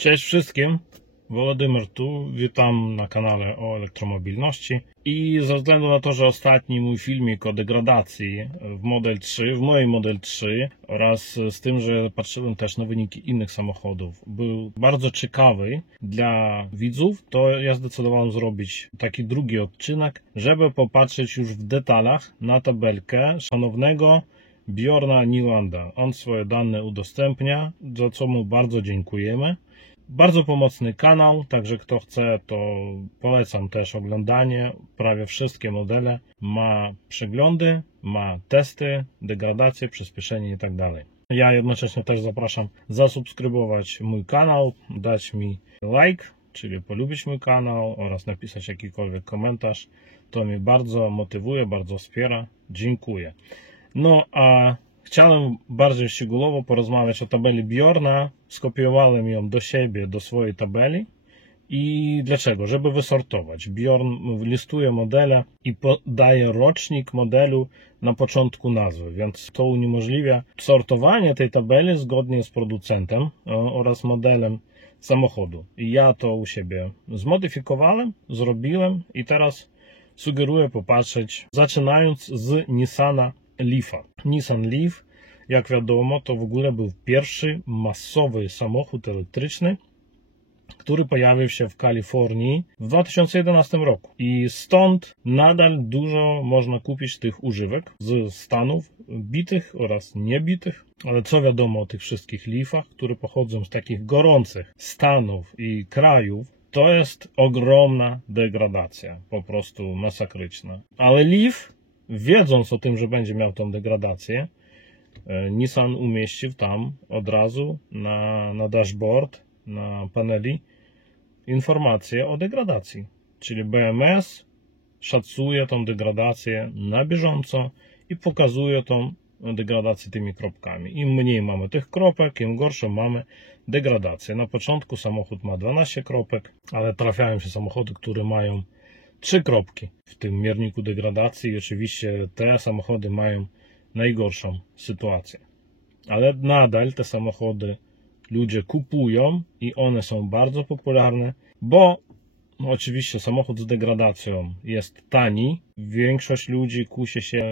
Cześć wszystkim, Władimir tu, witam na kanale o elektromobilności i ze względu na to, że ostatni mój filmik o degradacji w mojej Model 3 oraz z tym, że patrzyłem też na wyniki innych samochodów, był bardzo ciekawy dla widzów, to ja zdecydowałem zrobić taki drugi odcinek, żeby popatrzeć już w detalach na tabelkę szanownego Bjorna Nylanda. On swoje dane udostępnia, za co mu bardzo dziękujemy. Bardzo pomocny kanał, także kto chce, to polecam też oglądanie. Prawie wszystkie modele ma przeglądy, ma testy, degradacje, przyspieszenie itd. Ja jednocześnie też zapraszam zasubskrybować mój kanał, dać mi like, czyli polubić mój kanał oraz napisać jakikolwiek komentarz. To mnie bardzo motywuje, bardzo wspiera. Dziękuję. No a chciałem bardziej szczegółowo porozmawiać o tabeli Bjorna. Skopiowałem ją do siebie, do swojej tabeli. I dlaczego? Żeby wysortować. Bjorn listuje modele i podaje rocznik modelu na początku nazwy, więc to uniemożliwia sortowanie tej tabeli zgodnie z producentem oraz modelem samochodu. I ja to u siebie zmodyfikowałem, zrobiłem i teraz sugeruję popatrzeć, zaczynając z Nissana Leafa. Nissan Leaf, jak wiadomo, to w ogóle był pierwszy masowy samochód elektryczny, który pojawił się w Kalifornii w 2011 roku. I stąd nadal dużo można kupić tych używek z Stanów bitych oraz niebitych. Ale co wiadomo o tych wszystkich Leafach, które pochodzą z takich gorących stanów i krajów, to jest ogromna degradacja, po prostu masakryczna. Ale Leaf, wiedząc o tym, że będzie miał tą degradację, Nissan umieścił tam od razu na dashboard, na paneli informacje o degradacji. Czyli BMS szacuje tą degradację na bieżąco i pokazuje tą degradację tymi kropkami. Im mniej mamy tych kropek, im gorszą mamy degradację. Na początku samochód ma 12 kropek, ale trafiają się samochody, które mają 3 kropki w tym mierniku degradacji i oczywiście te samochody mają najgorszą sytuację. Ale nadal te samochody ludzie kupują i one są bardzo popularne, bo oczywiście samochód z degradacją jest tani. Większość ludzi kusi się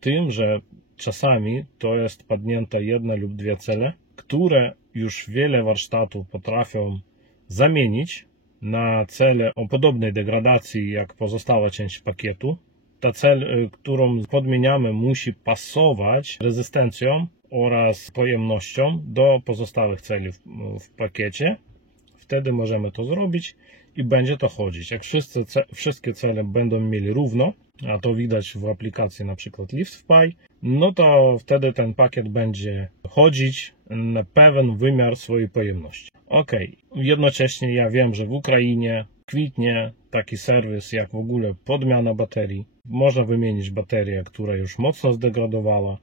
tym, że czasami to jest padnięta jedna lub dwie cele, które już wiele warsztatów potrafią zamienić na cele o podobnej degradacji jak pozostała część pakietu. Ta cel, którą podmieniamy, musi pasować rezystencją oraz pojemnością do pozostałych celi w pakiecie. Wtedy możemy to zrobić i będzie to chodzić. Jak wszystkie cele będą mieli równo, a to widać w aplikacji na przykład LiftPy, no to wtedy ten pakiet będzie chodzić na pewien wymiar swojej pojemności. Ok, jednocześnie ja wiem, że w Ukrainie kwitnie taki serwis jak w ogóle podmiana baterii. Można wymienić baterię, która już mocno zdegradowała,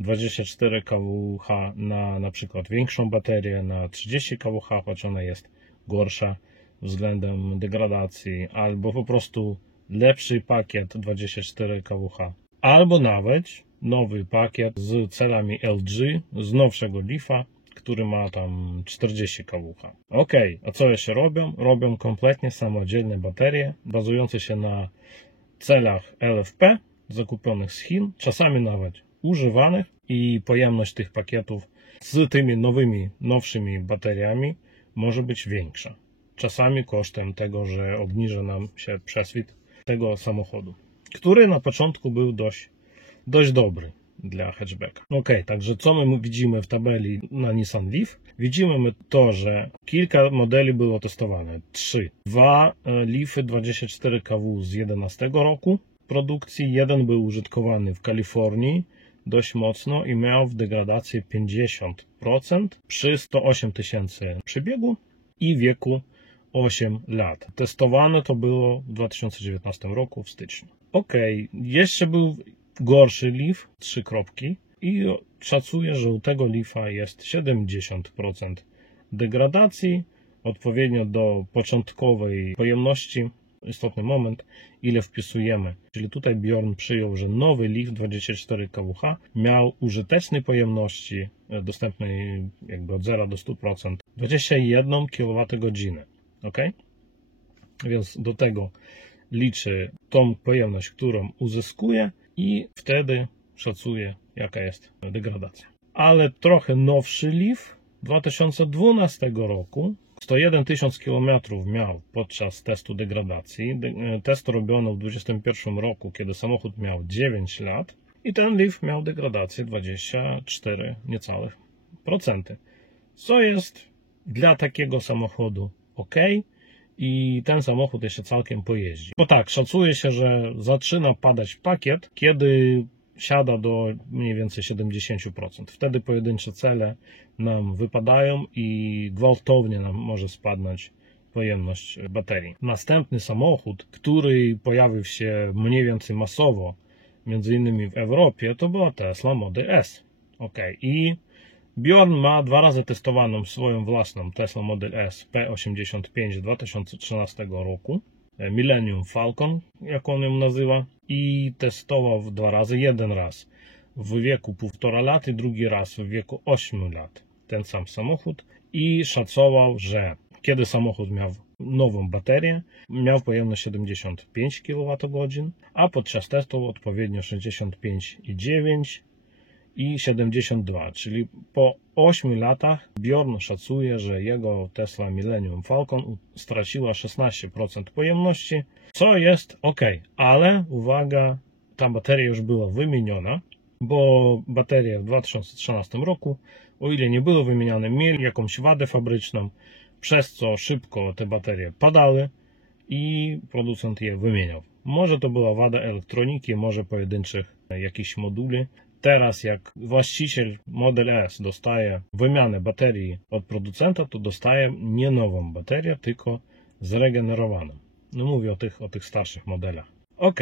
24 kWh na przykład większą baterię, na 30 kWh, choć ona jest gorsza względem degradacji, albo po prostu lepszy pakiet 24 kWh, albo nawet nowy pakiet z celami LG z nowszego Leafa, który ma tam 40 kWh. Ok, a co jeszcze robią? Robią kompletnie samodzielne baterie, bazujące się na celach LFP, zakupionych z Chin, czasami nawet używanych, i pojemność tych pakietów z tymi nowszymi bateriami może być większa. Czasami kosztem tego, że obniży nam się przeswit tego samochodu, który na początku był dość dobry dla hatchbacka. Ok, także co my widzimy w tabeli na Nissan Leaf? Widzimy to, że kilka modeli było testowane. 3. 2 Leafy 24 kW z 2011 roku produkcji. Jeden był użytkowany w Kalifornii dość mocno i miał w degradacji 50% przy 108 tysięcy przebiegu i wieku 8 lat. Testowane to było w 2019 roku w styczniu. Ok, jeszcze był gorszy Leaf, 3 kropki, i szacuję, że u tego Leafa jest 70% degradacji, odpowiednio do początkowej pojemności istotny moment, ile wpisujemy. Czyli tutaj Bjorn przyjął, że nowy Leaf 24 kWh miał użytecznej pojemności dostępnej jakby od 0 do 100% 21 kWh. Ok? Więc do tego liczy tą pojemność, którą uzyskuje i wtedy szacuje, jaka jest degradacja. Ale trochę nowszy Leaf 2012 roku 101 000 km miał podczas testu degradacji. Test robiono w 2021 roku, kiedy samochód miał 9 lat i ten Leaf miał degradację 24 niecałych procenty. Co jest dla takiego samochodu ok i ten samochód jeszcze całkiem pojeździ. Bo tak, szacuje się, że zaczyna padać pakiet, kiedy siada do mniej więcej 70%. Wtedy pojedyncze cele nam wypadają i gwałtownie nam może spadnąć pojemność baterii. Następny samochód, który pojawił się mniej więcej masowo, między innymi w Europie, to była Tesla Model S. I Bjorn ma 2 razy testowaną swoją własną Tesla Model S P85 2013 roku. Millennium Falcon, jak on ją nazywa, i testował 2 razy. Jeden raz w wieku 1,5 lat i drugi raz w wieku 8 lat ten sam samochód i szacował, że kiedy samochód miał nową baterię, miał pojemność 75 kWh, a podczas testu odpowiednio 65,9 i 72, czyli po 8 latach Bjorn szacuje, że jego Tesla Millennium Falcon straciła 16% pojemności, co jest ok, ale uwaga, ta bateria już była wymieniona, bo baterie w 2013 roku, o ile nie były wymieniane, mieli jakąś wadę fabryczną, przez co szybko te baterie padały i producent je wymieniał. Może to była wada elektroniki, może pojedynczych jakichś moduli. Teraz jak właściciel Model S dostaje wymianę baterii od producenta, to dostaje nie nową baterię, tylko zregenerowaną. No mówię o tych starszych modelach. Ok.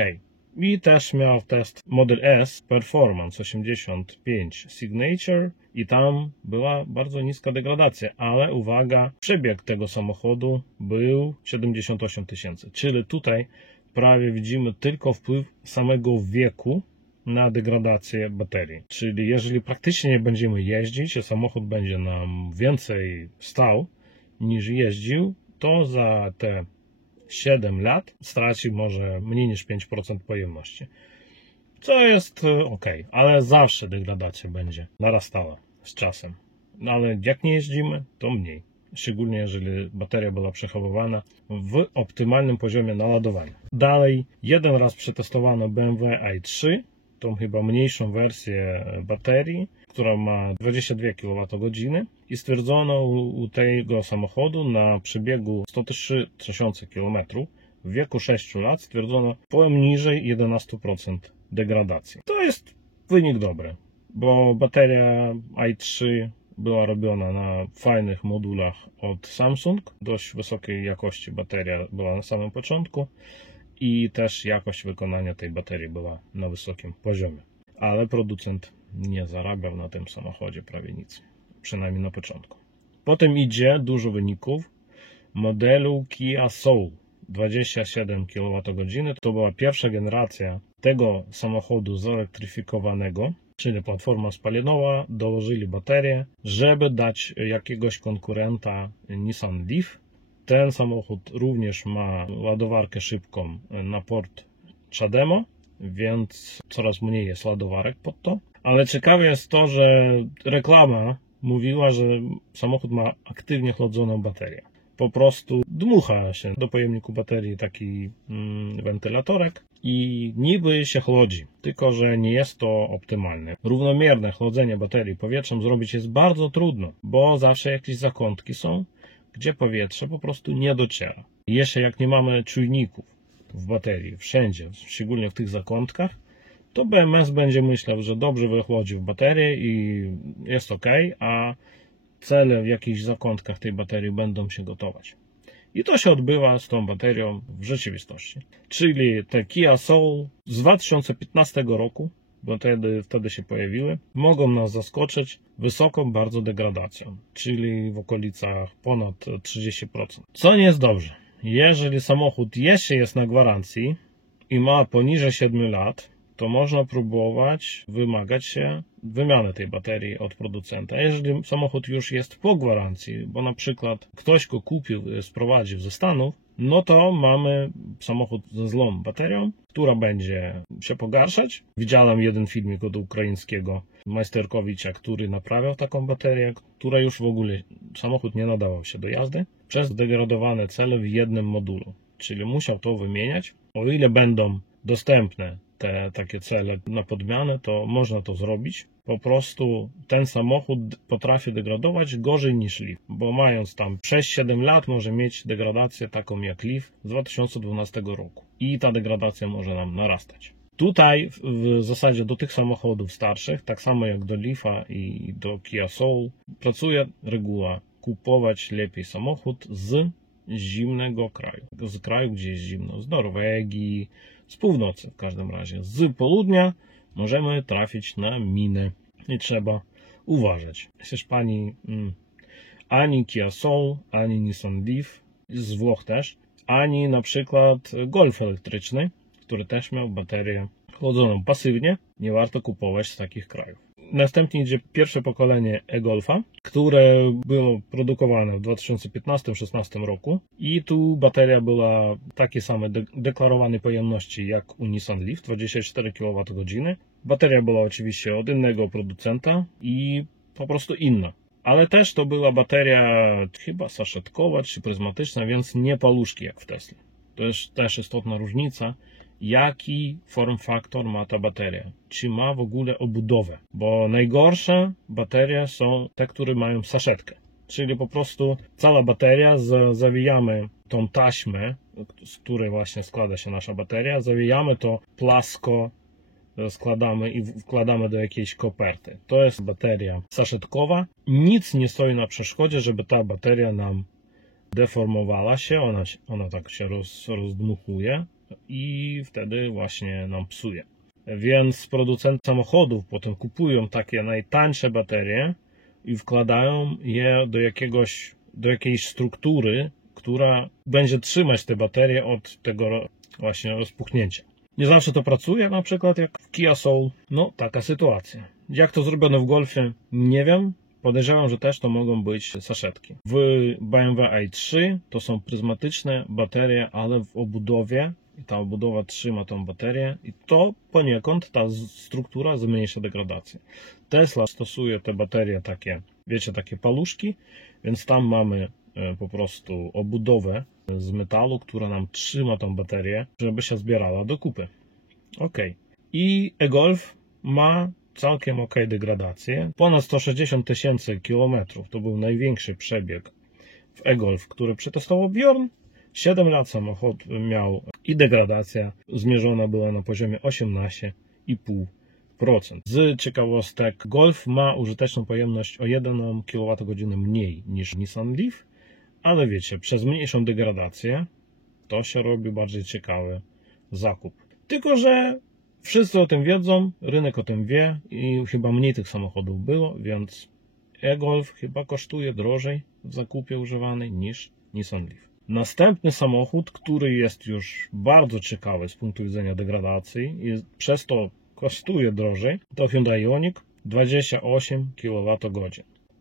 I też miał test Model S Performance 85 Signature i tam była bardzo niska degradacja, ale uwaga, przebieg tego samochodu był 78 000, czyli tutaj prawie widzimy tylko wpływ samego wieku na degradację baterii. Czyli jeżeli praktycznie nie będziemy jeździć, a samochód będzie nam więcej stał niż jeździł, to za te 7 lat straci może mniej niż 5% pojemności. Co jest ok, ale zawsze degradacja będzie narastała z czasem. No ale jak nie jeździmy, to mniej. Szczególnie jeżeli bateria była przechowywana w optymalnym poziomie naładowania. Dalej, jeden raz przetestowano BMW i3, tą chyba mniejszą wersję baterii, która ma 22 kWh i stwierdzono u tego samochodu na przebiegu 103 000 km w wieku 6 lat stwierdzono poniżej 11% degradacji. To jest wynik dobry, bo bateria i3 była robiona na fajnych modulach od Samsung, dość wysokiej jakości bateria była na samym początku i też jakość wykonania tej baterii była na wysokim poziomie. Ale producent nie zarabiał na tym samochodzie prawie nic, przynajmniej na początku. Potem idzie dużo wyników modelu Kia Soul 27 kWh. To była pierwsza generacja tego samochodu zelektryfikowanego, czyli platforma spalinowa, dołożyli baterię, żeby dać jakiegoś konkurenta Nissan Leaf. Ten samochód również ma ładowarkę szybką na port CHAdeMO, więc coraz mniej jest ładowarek pod to. Ale ciekawe jest to, że reklama mówiła, że samochód ma aktywnie chłodzoną baterię. Po prostu dmucha się do pojemniku baterii taki wentylatorek i niby się chłodzi, tylko że nie jest to optymalne. Równomierne chłodzenie baterii powietrzem zrobić jest bardzo trudno, bo zawsze jakieś zakątki są, gdzie powietrze po prostu nie dociera. Jeszcze jak nie mamy czujników w baterii wszędzie, szczególnie w tych zakątkach, to BMS będzie myślał, że dobrze wychłodził baterię i jest ok, a cele w jakichś zakątkach tej baterii będą się gotować. I to się odbywa z tą baterią w rzeczywistości. Czyli te Kia Soul z 2015 roku, bo wtedy się pojawiły, mogą nas zaskoczyć wysoką bardzo degradacją, czyli w okolicach ponad 30%. Co nie jest dobrze, Jeżeli samochód jeszcze jest na gwarancji i ma poniżej 7 lat, to można próbować wymagać się wymiany tej baterii od producenta. Jeżeli samochód już jest po gwarancji, bo na przykład ktoś go kupił, sprowadził ze Stanów, no to mamy samochód ze złą baterią, która będzie się pogarszać. Widziałem jeden filmik od ukraińskiego Majsterkowicza, który naprawiał taką baterię, która już w ogóle samochód nie nadawał się do jazdy przez zdegradowane cele w jednym modulu. Czyli musiał to wymieniać. O ile będą dostępne te takie cele na podmianę, to można to zrobić. Po prostu ten samochód potrafi degradować gorzej niż Leaf, bo mając tam 6-7 lat może mieć degradację taką jak Leaf z 2012 roku i ta degradacja może nam narastać. Tutaj w zasadzie do tych samochodów starszych, tak samo jak do Leafa i do Kia Soul, pracuje reguła kupować lepiej samochód z zimnego kraju. Z kraju, gdzie jest zimno, z Norwegii, z północy w każdym razie. Z południa możemy trafić na minę i trzeba uważać. Z Hiszpanii ani Kia Soul, ani Nissan Leaf, z Włoch też, ani na przykład Golf elektryczny, który też miał baterię chłodzoną pasywnie. Nie warto kupować z takich krajów. Następnie idzie pierwsze pokolenie e-Golfa, które było produkowane w 2015-16 roku i tu bateria była takie same deklarowanej pojemności jak u Nissan Leaf, 24 kWh. Bateria była oczywiście od innego producenta i po prostu inna. Ale też to była bateria chyba saszetkowa czy pryzmatyczna, więc nie paluszki jak w Tesla. To jest też istotna różnica, jaki form faktor ma ta bateria. Czy ma w ogóle obudowę. Bo najgorsze baterie są te, które mają saszetkę. Czyli po prostu cała bateria, zawijamy tą taśmę, z której właśnie składa się nasza bateria, zawijamy to płasko, składamy i wkładamy do jakiejś koperty. To jest bateria saszetkowa. Nic nie stoi na przeszkodzie, żeby ta bateria nam deformowała się. Ona tak się rozdmuchuje i wtedy właśnie nam psuje. Więc producenci samochodów potem kupują takie najtańsze baterie i wkładają je do jakiejś struktury, która będzie trzymać te baterie od tego właśnie rozpuchnięcia. Nie zawsze to pracuje, na przykład jak w Kia Soul. No, taka sytuacja. Jak to zrobiono w Golfie, nie wiem. Podejrzewam, że też to mogą być saszetki. W BMW i3 to są pryzmatyczne baterie, ale w obudowie. I ta obudowa trzyma tą baterię i to poniekąd ta struktura zmniejsza degradację. Tesla stosuje te baterie takie, wiecie, takie paluszki, więc tam mamy po prostu obudowę z metalu, która nam trzyma tą baterię, żeby się zbierała do kupy. Ok. I e-Golf ma całkiem ok degradację. Ponad 160 000 kilometrów to był największy przebieg w e-Golf, który przetestował Bjorn. 7 lat samochód miał i degradacja zmierzona była na poziomie 18,5%. Z ciekawostek, Golf ma użyteczną pojemność o 1 kWh mniej niż Nissan Leaf, ale wiecie, przez mniejszą degradację to się robi bardziej ciekawy zakup. Tylko że wszyscy o tym wiedzą, rynek o tym wie i chyba mniej tych samochodów było, więc e-Golf chyba kosztuje drożej w zakupie używanej niż Nissan Leaf. Następny samochód, który jest już bardzo ciekawy z punktu widzenia degradacji i przez to kosztuje drożej, to Hyundai Ioniq 28 kWh.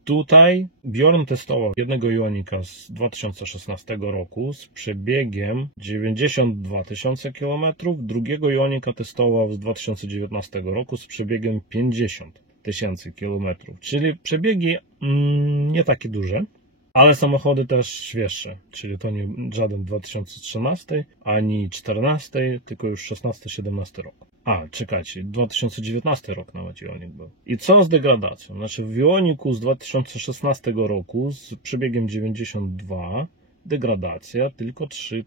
Tutaj Bjorn testował jednego Ionika z 2016 roku z przebiegiem 92 000 km, drugiego Ionika testował z 2019 roku z przebiegiem 50 000 km, czyli przebiegi nie takie duże. Ale samochody też świeższe, czyli to nie żaden 2013 ani 2014, tylko już 16-17 rok. A, czekajcie, 2019 rok nawet Ioniq był. I co z degradacją? Znaczy w Ioniqu z 2016 roku z przebiegiem 92 degradacja tylko 3%.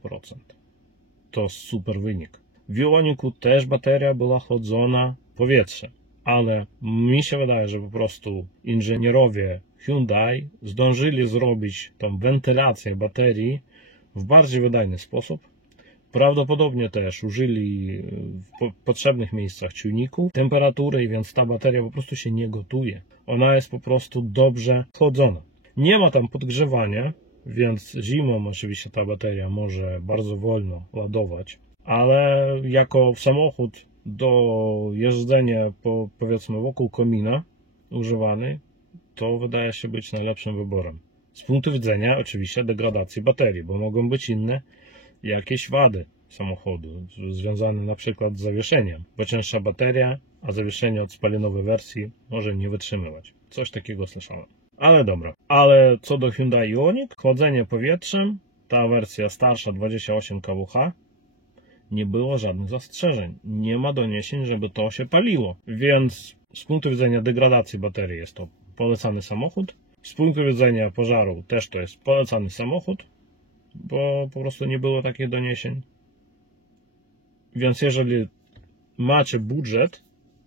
To super wynik. W Ioniqu też bateria była chłodzona powietrze, ale mi się wydaje, że po prostu inżynierowie Hyundai zdążyli zrobić tą wentylację baterii w bardziej wydajny sposób. Prawdopodobnie też użyli w potrzebnych miejscach czujników temperatury, więc ta bateria po prostu się nie gotuje. Ona jest po prostu dobrze chłodzona. Nie ma tam podgrzewania, więc zimą oczywiście ta bateria może bardzo wolno ładować, ale jako samochód do jeżdżenia powiedzmy wokół komina używany, to wydaje się być najlepszym wyborem. Z punktu widzenia oczywiście degradacji baterii, bo mogą być inne jakieś wady samochodu, związane na przykład z zawieszeniem, bo cięższa bateria, a zawieszenie od spalinowej wersji może nie wytrzymywać. Coś takiego słyszałem. Ale dobra. Ale co do Hyundai Ioniq, chłodzenie powietrzem, ta wersja starsza 28 kWh, nie było żadnych zastrzeżeń. Nie ma doniesień, żeby to się paliło. Więc z punktu widzenia degradacji baterii jest to polecany samochód. Z punktu widzenia pożaru też to jest polecany samochód, bo po prostu nie było takich doniesień. Więc jeżeli macie budżet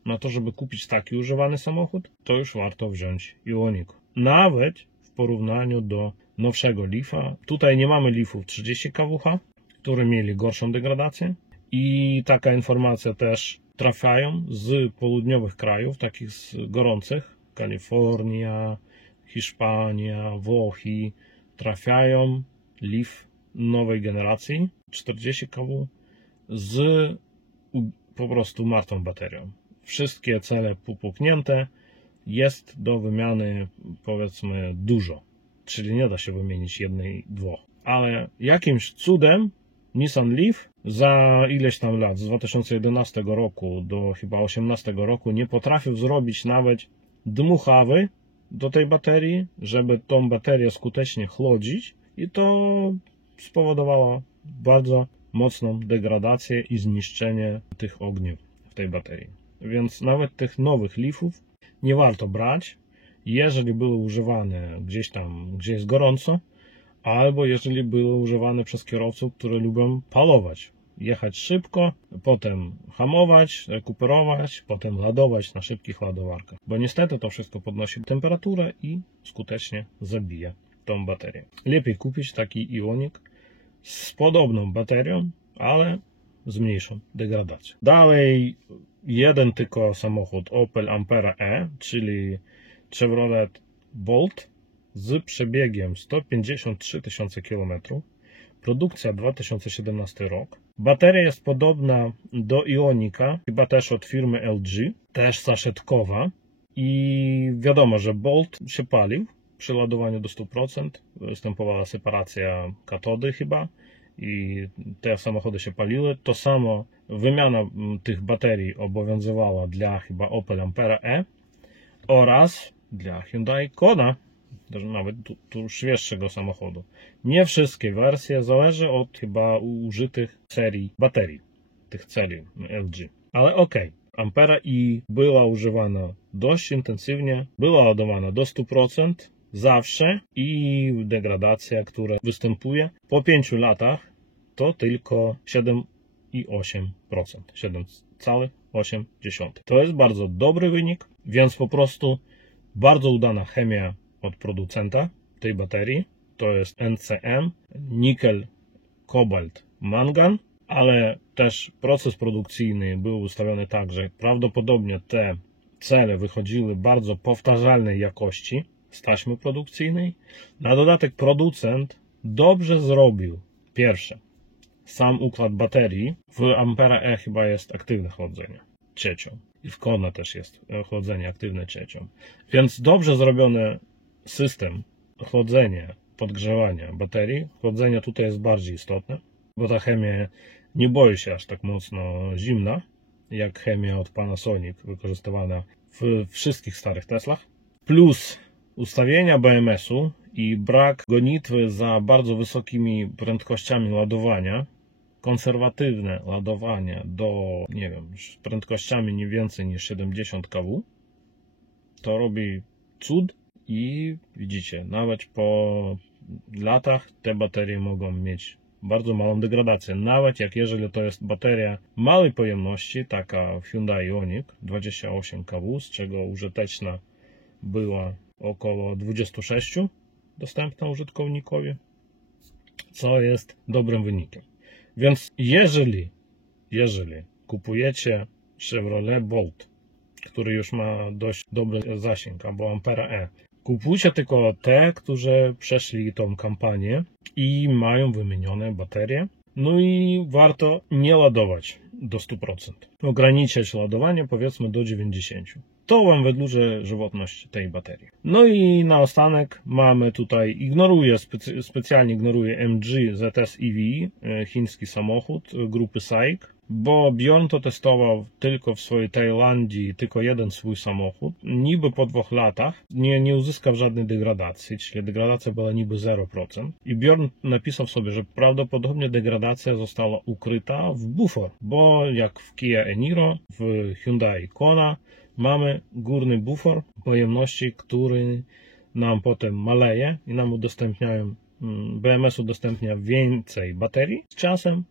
na to, żeby kupić taki używany samochód, to już warto wziąć Ioniq. Nawet w porównaniu do nowszego Leafa. Tutaj nie mamy Leafów 30 kWh, które mieli gorszą degradację. I taka informacja też trafiają z południowych krajów, takich gorących, Kalifornia, Hiszpania, Włochy, trafiają Leaf nowej generacji 40 kW z po prostu martwą baterią. Wszystkie cele popuknięte, jest do wymiany powiedzmy dużo, czyli nie da się wymienić jednej, dwóch. Ale jakimś cudem Nissan Leaf za ileś tam lat, z 2011 roku do chyba 2018 roku, nie potrafił zrobić nawet dmuchawy do tej baterii, żeby tą baterię skutecznie chłodzić, i to spowodowało bardzo mocną degradację i zniszczenie tych ogniw w tej baterii. Więc nawet tych nowych Leafów nie warto brać, jeżeli były używane gdzieś tam, gdzie jest gorąco, albo jeżeli były używane przez kierowców, którzy lubią palować. Jechać szybko, potem hamować, rekuperować, potem ładować na szybkich ładowarkach. Bo niestety to wszystko podnosi temperaturę i skutecznie zabija tą baterię. Lepiej kupić taki Ioniq z podobną baterią, ale z mniejszą degradacją. Dalej jeden tylko samochód Opel Ampera E, czyli Chevrolet Bolt z przebiegiem 153 000 km. Produkcja 2017 rok. Bateria jest podobna do Ioniqa, chyba też od firmy LG, też saszetkowa. I wiadomo, że Bolt się palił przy ładowaniu do 100%. Występowała separacja katody chyba i te samochody się paliły. To samo wymiana tych baterii obowiązywała dla chyba Opel Ampera E oraz dla Hyundai Kona, nawet tu świeższego samochodu. Nie wszystkie wersje, zależy od chyba użytych serii baterii, tych serii LG. Ale okej, Ampera i była używana dość intensywnie, była ładowana do 100% zawsze i degradacja, która występuje po 5 latach, to tylko 7,8%. 7,8%. To jest bardzo dobry wynik, więc po prostu bardzo udana chemia od producenta tej baterii. To jest NCM, nikel, kobalt, mangan, ale też proces produkcyjny był ustawiony tak, że prawdopodobnie te cele wychodziły bardzo powtarzalnej jakości z taśmy produkcyjnej. Na dodatek producent dobrze zrobił pierwsze, sam układ baterii. W Ampera E chyba jest aktywne chłodzenie ciecią i w Kona też jest chłodzenie aktywne ciecią. Więc dobrze zrobiony system chłodzenia, podgrzewania baterii. Chłodzenie tutaj jest bardziej istotne, bo ta chemia nie boi się aż tak mocno zimna, jak chemia od Panasonic wykorzystywana w wszystkich starych Teslach. Plus ustawienia BMS-u i brak gonitwy za bardzo wysokimi prędkościami ładowania, konserwatywne ładowanie do, nie wiem, prędkościami nie więcej niż 70 kW, to robi cud. I widzicie, nawet po latach te baterie mogą mieć bardzo małą degradację. Nawet jeżeli to jest bateria małej pojemności, taka Hyundai Ioniq 28 kW, z czego użyteczna była około 26 dostępna użytkownikowi, co jest dobrym wynikiem. Więc jeżeli kupujecie Chevrolet Bolt, który już ma dość dobry zasięg, albo Ampera E, Kupujcie tylko te, którzy przeszli tą kampanię i mają wymienione baterie. No i warto nie ładować do 100%. Ograniczać ładowanie powiedzmy do 90%. To Wam wydłuży żywotność tej baterii. No i naostanek mamy tutaj, specjalnie ignoruję MG ZS EV, chiński samochód grupy SAIC, bo Bjorn to testował tylko w swojej Tajlandii, tylko jeden swój samochód. Niby po 2 latach nie uzyskał żadnej degradacji, czyli degradacja była niby 0%. I Bjorn napisał sobie, że prawdopodobnie degradacja została ukryta w bufor, bo jak w Kia Eniro, w Hyundai Kona mamy górny bufor pojemności, który nam potem maleje i nam udostępniają, BMS udostępnia więcej baterii z czasem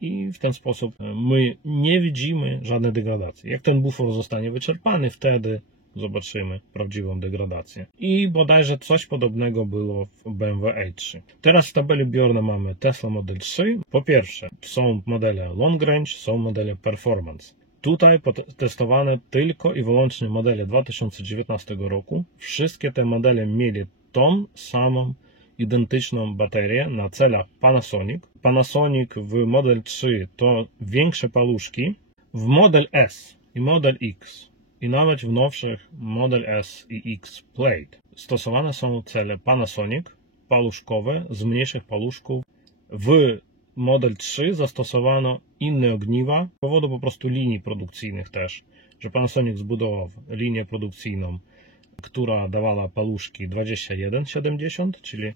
i w ten sposób my nie widzimy żadnej degradacji. Jak ten bufor zostanie wyczerpany, wtedy zobaczymy prawdziwą degradację. I bodajże coś podobnego było w BMW i3. Teraz w tabeli Bjorna mamy Tesla Model 3. Po pierwsze są modele Long Range, są modele Performance. Tutaj testowane tylko i wyłącznie modele 2019 roku. Wszystkie te modele mieli tą samą identyczną baterię na celach Panasonic. Panasonic w Model 3 to większe paluszki. W Model S i Model X i nawet w nowszych Model S i X Plate stosowane są cele Panasonic paluszkowe z mniejszych paluszków. W Model 3 zastosowano inne ogniwa z powodu po prostu linii produkcyjnych też, że Panasonic zbudował linię produkcyjną, która dawała paluszki 21,70, czyli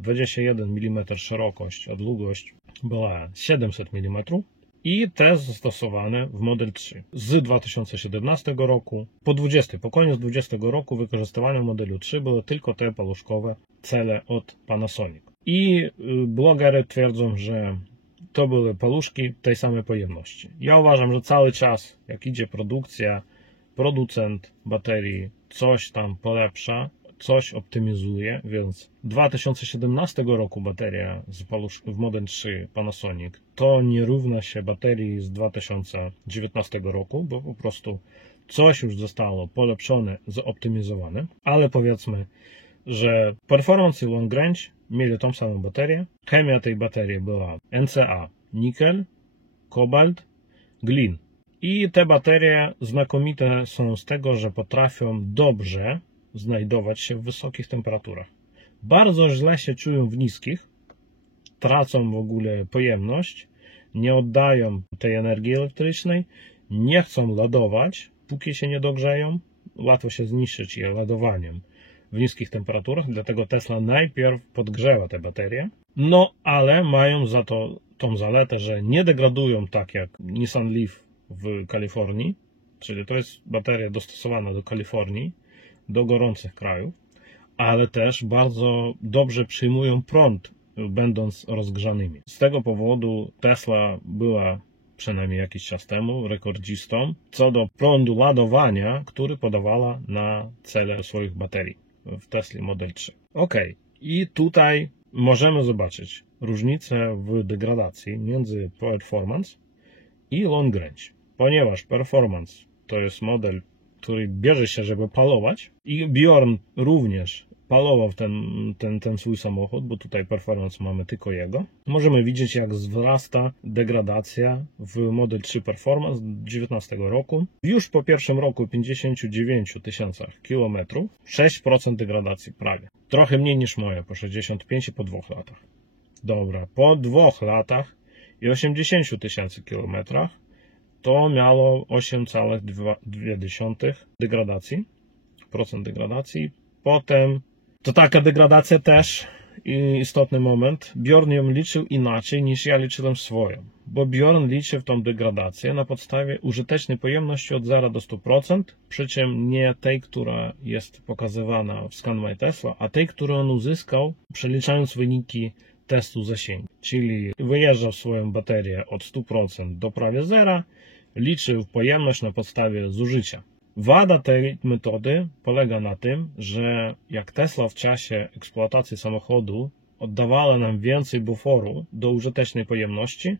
21 mm szerokość, a długość była 700 mm i te zastosowane w Model 3. Z 2017 roku po koniec 2020 roku wykorzystywane w Modelu 3 były tylko te paluszkowe cele od Panasonic. I blogery twierdzą, że to były paluszki tej samej pojemności. Ja uważam, że cały czas, jak idzie produkcja, producent baterii coś tam polepsza, coś optymizuje, więc 2017 roku bateria w Model 3 Panasonic to nie równa się baterii z 2019 roku, bo po prostu coś już zostało polepszone, zoptymizowane, ale powiedzmy, że Performance i Long Range mieli tą samą baterię. Chemia tej baterii była NCA, nikel, kobalt, glin. I te baterie znakomite są z tego, że potrafią dobrze znajdować się w wysokich temperaturach. Bardzo źle się czują w niskich, tracą w ogóle pojemność, nie oddają tej energii elektrycznej, nie chcą ładować, póki się nie dogrzeją. Łatwo się zniszczyć je ładowaniem w niskich temperaturach, dlatego Tesla najpierw podgrzewa te baterie, no ale mają za to tą zaletę, że nie degradują tak jak Nissan Leaf w Kalifornii, czyli to jest bateria dostosowana do Kalifornii, do gorących krajów, ale też bardzo dobrze przyjmują prąd, będąc rozgrzanymi. Z tego powodu Tesla była przynajmniej jakiś czas temu rekordzistą co do prądu ładowania, który podawała na cele swoich baterii w Tesla Model 3. Ok, i tutaj możemy zobaczyć różnicę w degradacji między Performance i Long Range, ponieważ Performance to jest model, który bierze się, żeby palować, i Bjorn również palował ten swój samochód, bo tutaj Performance mamy tylko jego. Możemy widzieć, jak wzrasta degradacja w Model 3 Performance z 2019 roku. Już po pierwszym roku 59 000 km, 6% degradacji prawie. Trochę mniej niż moja, po 65 i po 2 latach. Dobra, po 2 latach i 80 000 km to miało 8,2% degradacji. Potem to taka degradacja też, istotny moment, Bjorn ją liczył inaczej niż ja liczyłem swoją. Bo Bjorn liczył tą degradację na podstawie użytecznej pojemności od 0 do 100%, przy czym nie tej, która jest pokazywana w Scan My Tesla, a tej, którą on uzyskał przeliczając wyniki testu zasięgu. Czyli wyjeżdżał swoją baterię od 100% do prawie 0, liczył pojemność na podstawie zużycia. Wada tej metody polega na tym, że jak Tesla w czasie eksploatacji samochodu oddawała nam więcej buforu do użytecznej pojemności,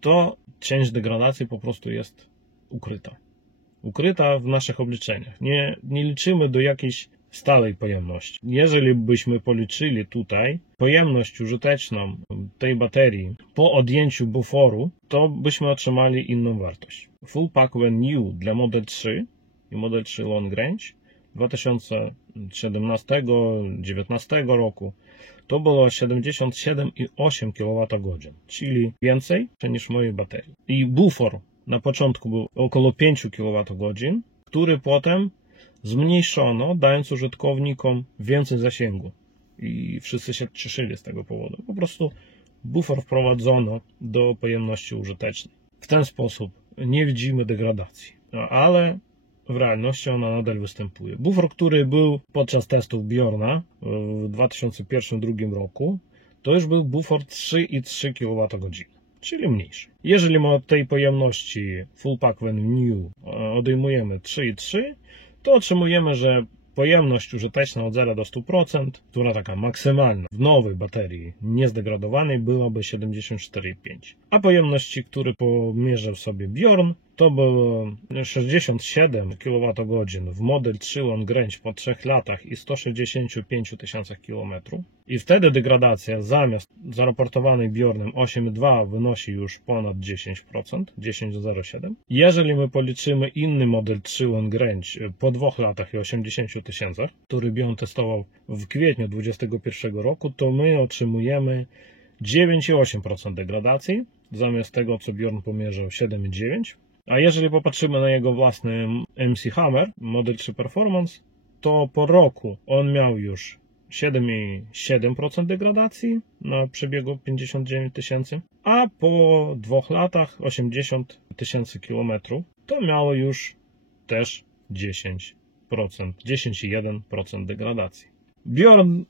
to część degradacji po prostu jest ukryta. Ukryta w naszych obliczeniach. Nie liczymy do jakiejś stałej pojemności. Jeżeli byśmy policzyli tutaj pojemność użyteczną tej baterii po odjęciu buforu, to byśmy otrzymali inną wartość. Full pack when new dla Model 3 i Model 3 Long Range 2017-2019 roku to było 77,8 kWh, czyli więcej niż mojej baterii. I bufor na początku był około 5 kWh, który potem zmniejszono, dając użytkownikom więcej zasięgu. I wszyscy się cieszyli z tego powodu. Po prostu bufor wprowadzono do pojemności użytecznej. W ten sposób nie widzimy degradacji, ale w realności ona nadal występuje. Bufor, który był podczas testów Bjorna w 2001-2002 roku, to już był bufor 3,3 kWh, czyli mniejszy. Jeżeli my od tej pojemności Full Pack When New odejmujemy 3,3, to otrzymujemy, że pojemność użyteczna od 0 do 100%, która taka maksymalna w nowej baterii niezdegradowanej, byłaby 74,5. A pojemności, które pomierzył sobie Bjorn, to było 67 kWh w Model 3 Long Range po 3 latach i 165 tysiącach km. I wtedy degradacja zamiast zaraportowanej Bjornem 8,2 wynosi już ponad 10%, 10,07. Jeżeli my policzymy inny Model 3 Long Range po 2 latach i 80 tysiącach, który Bjorn testował w kwietniu 2021 roku, to my otrzymujemy 9,8% degradacji, zamiast tego, co Bjorn pomierzał 7,9%. A jeżeli popatrzymy na jego własny MC Hammer, Model 3 Performance, to po roku on miał już 7,7% degradacji na przebiegu 59 tysięcy, a po 2 latach 80 tysięcy kilometrów to miało już też 10,1% degradacji. Bjorn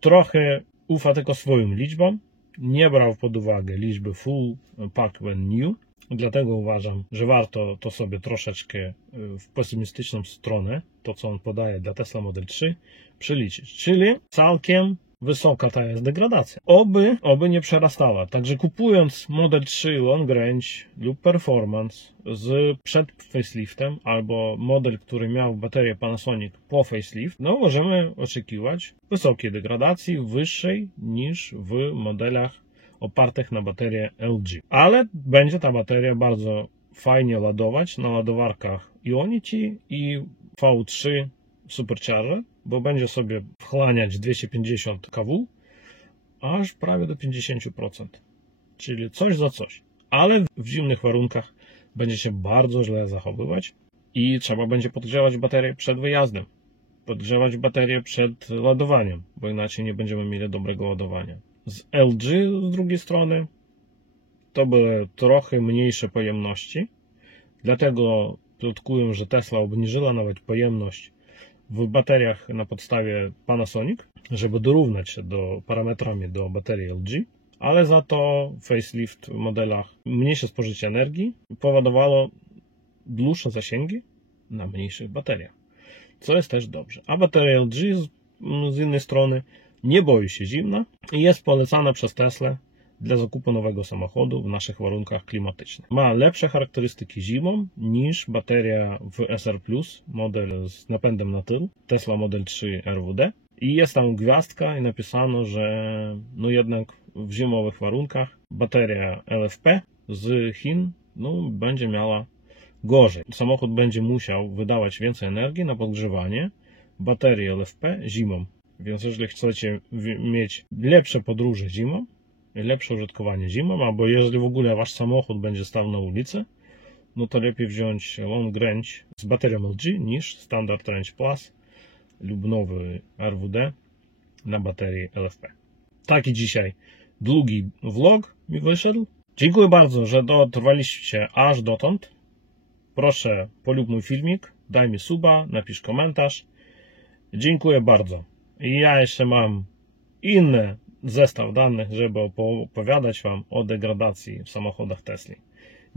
trochę ufa tylko swoim liczbom, nie brał pod uwagę liczby Full Pack When New. Dlatego uważam, że warto to sobie troszeczkę w pesymistyczną stronę, to co on podaje dla Tesla Model 3, przeliczyć. Czyli całkiem wysoka ta jest degradacja. Oby nie przerastała. Także kupując Model 3 Long Range lub Performance przed faceliftem, albo model, który miał baterię Panasonic po facelift, możemy oczekiwać wysokiej degradacji, wyższej niż w modelach opartych na baterię LG. Ale będzie ta bateria bardzo fajnie ładować na ładowarkach Ionity i V3 Supercharger, bo będzie sobie wchłaniać 250 kW aż prawie do 50%. Czyli coś za coś. Ale w zimnych warunkach będzie się bardzo źle zachowywać i trzeba będzie podgrzewać baterię przed wyjazdem. Podgrzewać baterię przed ładowaniem, bo inaczej nie będziemy mieli dobrego ładowania. Z LG z drugiej strony to były trochę mniejsze pojemności, dlatego plotkuję, że Tesla obniżyła nawet pojemność w bateriach na podstawie Panasonic, żeby dorównać się parametrami do baterii LG, ale za to facelift w modelach mniejsze spożycie energii powodowało dłuższe zasięgi na mniejszych bateriach, co jest też dobrze. A bateria LG z innej strony nie boi się zimna i jest polecana przez Teslę dla zakupu nowego samochodu w naszych warunkach klimatycznych. Ma lepsze charakterystyki zimą niż bateria w SR+, model z napędem na tył, Tesla Model 3 RWD. I jest tam gwiazdka i napisano, że jednak w zimowych warunkach bateria LFP z Chin będzie miała gorzej. Samochód będzie musiał wydawać więcej energii na podgrzewanie baterii LFP zimą. Więc jeżeli chcecie mieć lepsze podróże zimą, lepsze użytkowanie zimą, albo jeżeli w ogóle wasz samochód będzie stał na ulicy, to lepiej wziąć Long Range z baterią LG niż Standard Range Plus lub nowy RWD na baterii LFP. Taki dzisiaj długi vlog mi wyszedł. Dziękuję bardzo, że dotrwaliście aż dotąd. Proszę, polub mój filmik, daj mi suba, napisz komentarz. Dziękuję bardzo. Ja jeszcze mam inny zestaw danych, żeby opowiadać wam o degradacji w samochodach Tesla.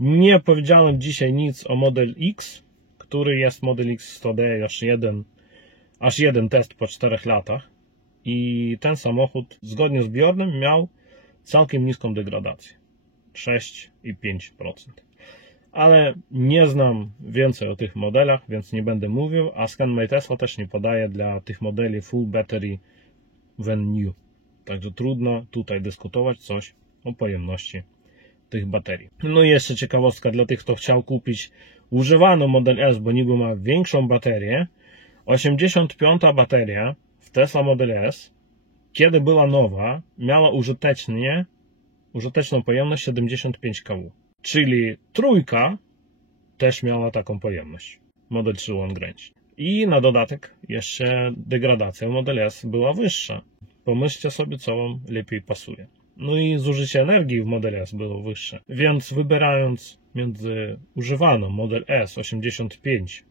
Nie powiedziałem dzisiaj nic o Model X, który jest Model X 100D, aż jeden test po 4 latach. I ten samochód zgodnie z Bjornem miał całkiem niską degradację. 6,5%. ale nie znam więcej o tych modelach, więc nie będę mówił, a Scan My Tesla też nie podaje dla tych modeli full battery when new. Także trudno tutaj dyskutować coś o pojemności tych baterii. No i jeszcze ciekawostka dla tych, kto chciał kupić używaną Model S, bo niby ma większą baterię. 85 bateria w Tesla Model S, kiedy była nowa, miała użyteczną pojemność 75 kW. Czyli trójka też miała taką pojemność. Model 3 long range. I na dodatek jeszcze degradacja Model S była wyższa. Pomyślcie sobie, co wam lepiej pasuje. No i zużycie energii w Model S było wyższe. Więc wybierając między używaną Model S 85,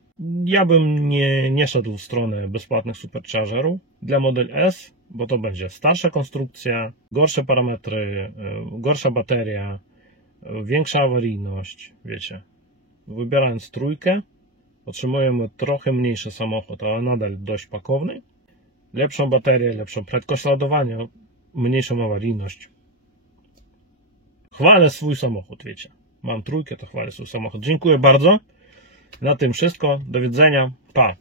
ja bym nie szedł w stronę bezpłatnych superchargerów dla Model S, bo to będzie starsza konstrukcja, gorsze parametry, gorsza bateria, większa awaryjność, wiecie. Wybierając trójkę, otrzymujemy trochę mniejszy samochód, ale nadal dość pakowny. Lepszą baterię, lepszą prędkość ładowania, mniejszą awaryjność. Chwalę swój samochód, wiecie. Mam trójkę, to chwalę swój samochód. Dziękuję bardzo. Na tym wszystko. Do widzenia. Pa.